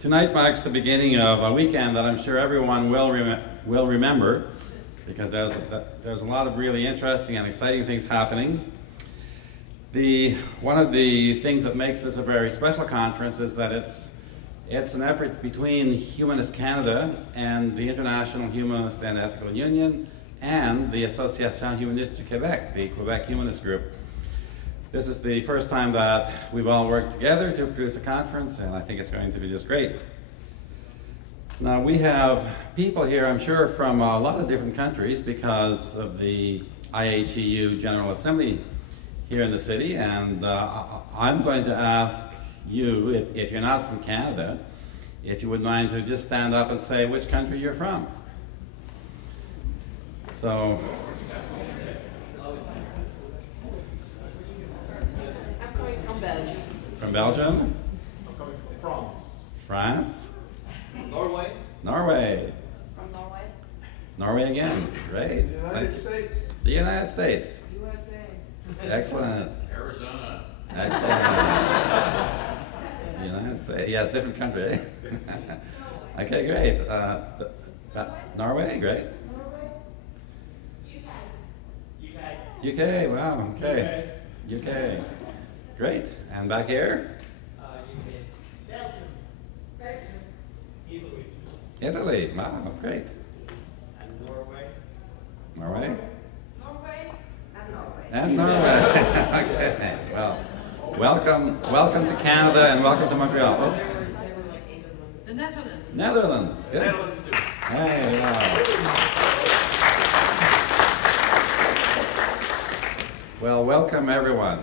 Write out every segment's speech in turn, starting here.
Tonight marks the beginning of a weekend that I'm sure everyone will remember, because there's a lot of really interesting and exciting things happening. One of the things that makes this a very special conference is that it's an effort between Humanist Canada and the International Humanist and Ethical Union and the Association Humaniste du Québec, the Quebec Humanist Group. This is the first time that we've all worked together to produce a conference, and I think it's going to be just great. Now, we have people here, I'm sure, from a lot of different countries because of the IHEU General Assembly here in the city, and I'm going to ask you, if you're not from Canada, if you would mind to just stand up and say which country you're from. So, I'm coming from Belgium. From Belgium? I'm coming from France. France? Norway. Norway. From Norway. Norway again. Great. The United States. The United States. USA. Excellent. Arizona. Excellent. The United States. Yes, different country. Eh? Okay, great. Norway, great. UK, wow, okay. UK. Great. And back here? UK. Belgium. Italy. Italy, wow, great. And Norway. Norway? Norway and Norway. And Norway. Okay, well, welcome to Canada and welcome to Montreal. Oops. The Netherlands. Netherlands, good. Netherlands too. Hey, wow. Well, welcome everyone.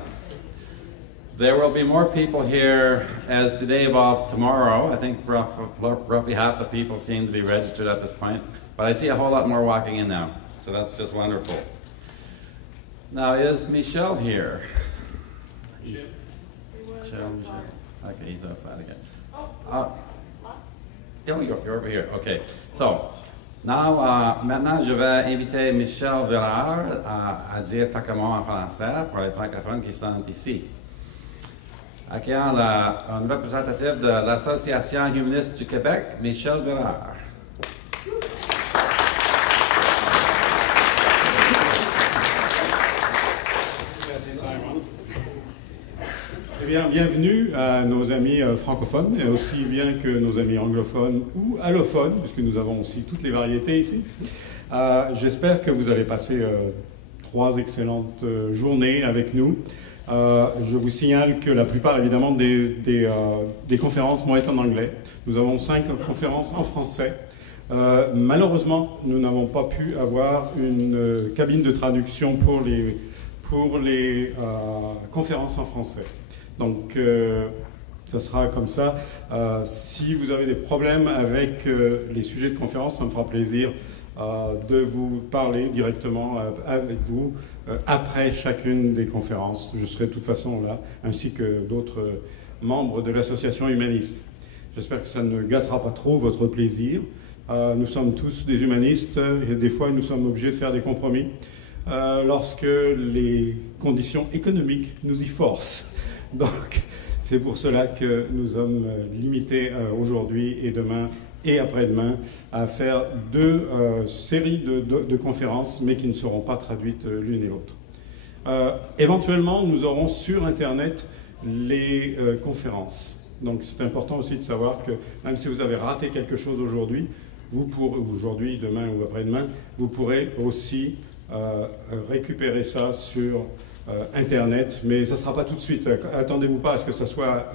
There will be more people here as the day evolves tomorrow. I think roughly half the people seem to be registered at this point, but I see a whole lot more walking in now, so that's just wonderful. Now, is Michel here? Michel. Okay, he's outside again. Oh, you're over here. Okay, so now, maintenant, je vais inviter Michel Villard à dire quelques mots en français pour les francophones qui sont ici. Accueillant un représentatif de l'Association Humaniste du Québec, Michel Villard. Merci, Simon. Eh bien, bienvenue à nos amis francophones, et aussi bien que nos amis anglophones ou allophones, puisque nous avons aussi toutes les variétés ici. J'espère que vous allez passer 3 excellentes journées avec nous. Je vous signale que la plupart, évidemment, des conférences vont être en anglais. Nous avons 5 conférences en français. Malheureusement, nous n'avons pas pu avoir une cabine de traduction pour les conférences en français. Donc, ça sera comme ça. Si vous avez des problèmes avec les sujets de conférence, ça me fera plaisir de vous parler directement avec vous après chacune des conférences. Je serai de toute façon là, ainsi que d'autres membres de l'association humaniste. J'espère que ça ne gâtera pas trop votre plaisir. Nous sommes tous des humanistes et des fois nous sommes obligés de faire des compromis lorsque les conditions économiques nous y forcent. Donc c'est pour cela que nous sommes limités aujourd'hui et demain et après-demain à faire 2 séries de conférences, mais qui ne seront pas traduites l'une et l'autre. Éventuellement, nous aurons sur Internet les conférences. Donc c'est important aussi de savoir que même si vous avez raté quelque chose aujourd'hui, aujourd'hui, demain ou après-demain, vous pourrez aussi récupérer ça sur Internet, mais ça ne sera pas tout de suite. Attendez-vous pas à ce que ça soit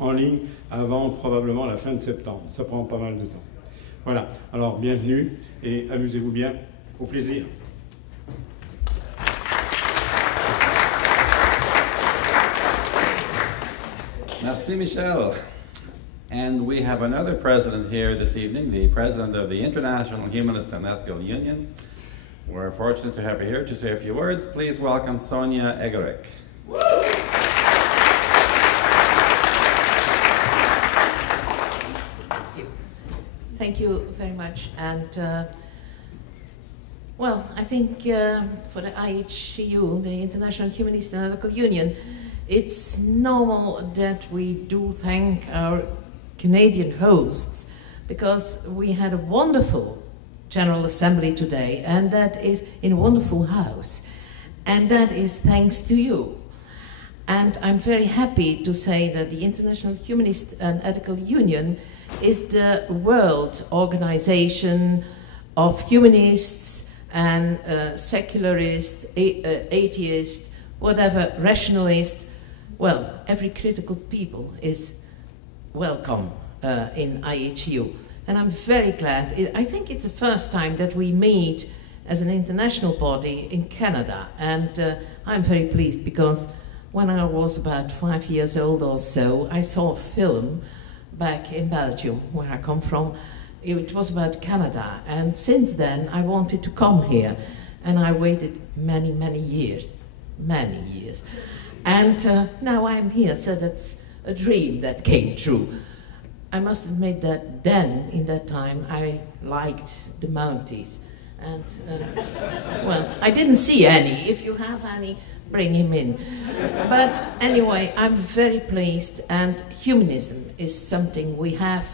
en ligne avant probablement la fin de septembre. Ça prend pas mal de temps. Voilà, alors bienvenue et amusez-vous bien. Au plaisir. Merci, Michel. And we have another president here this evening, the president of the International Humanist and Ethical Union. We're fortunate to have her here to say a few words. Please welcome Sonia Egorek. Thank you very much. And well, I think for the IHU, the International Humanist and Ethical Union, it's normal that we do thank our Canadian hosts, because we had a wonderful General Assembly today, and that is in a wonderful house. And that is thanks to you. And I'm very happy to say that the International Humanist and Ethical Union is the world organization of humanists and secularists, atheists, whatever, rationalists. Well, every critical people is welcome in IHU. And I'm very glad. I think it's the first time that we meet as an international body in Canada. And I'm very pleased because when I was about 5 years old or so, I saw a film back in Belgium, where I come from. It was about Canada. And since then, I wanted to come here. And I waited many, many years. Many years. And now I'm here, so that's a dream that came true. I must admit that then, in that time, I liked the Mounties. And, well, I didn't see any. If you have any, bring him in. But anyway, I'm very pleased, and humanism is something we have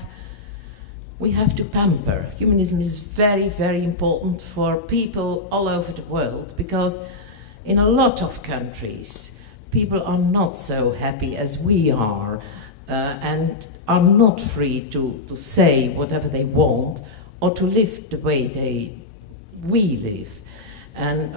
to pamper. Humanism is very, very important for people all over the world, because in a lot of countries, people are not so happy as we are, and are not free to say whatever they want, or to live the way we live, and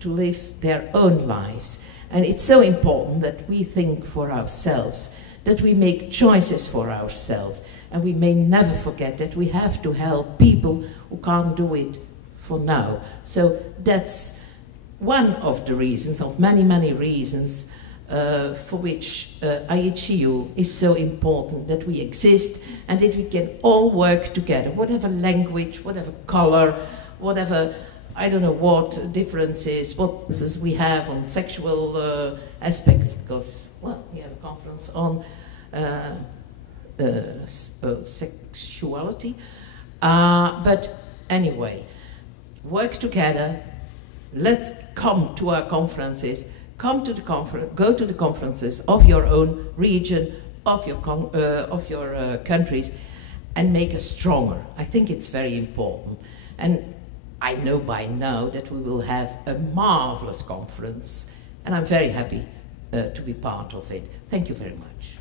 to live their own lives. And it's so important that we think for ourselves, that we make choices for ourselves, and we may never forget that we have to help people who can't do it for now. So that's one of the reasons, of many, many reasons, for which IHU is so important, that we exist and that we can all work together, whatever language, whatever color, whatever, I don't know what differences, what differences we have on sexual aspects, because, well, we have a conference on sexuality. But anyway, work together. Let's come to our conferences. Come to the go to the conferences of your own region, of your countries, and make us stronger. I think it's very important. And I know by now that we will have a marvelous conference, and I'm very happy to be part of it. Thank you very much.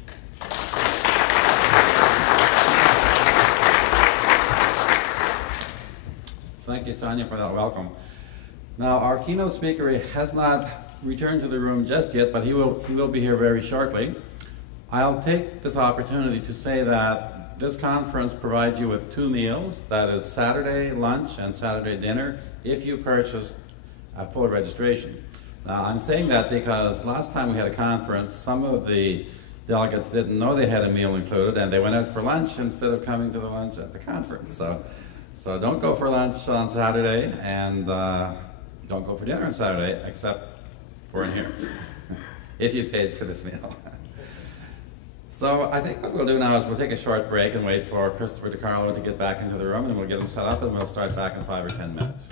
Thank you, Sonia, for that welcome. Now, our keynote speaker has not returned to the room just yet, but he will be here very shortly. I'll take this opportunity to say that this conference provides you with 2 meals. That is Saturday lunch and Saturday dinner, if you purchase a full registration. Now, I'm saying that because last time we had a conference, some of the delegates didn't know they had a meal included, and they went out for lunch instead of coming to the lunch at the conference. So don't go for lunch on Saturday, and don't go for dinner on Saturday, except for in here, if you paid for this meal. So I think what we'll do now is we'll take a short break and wait for Christopher DiCarlo to get back into the room, and we'll get him set up, and we'll start back in 5 or 10 minutes.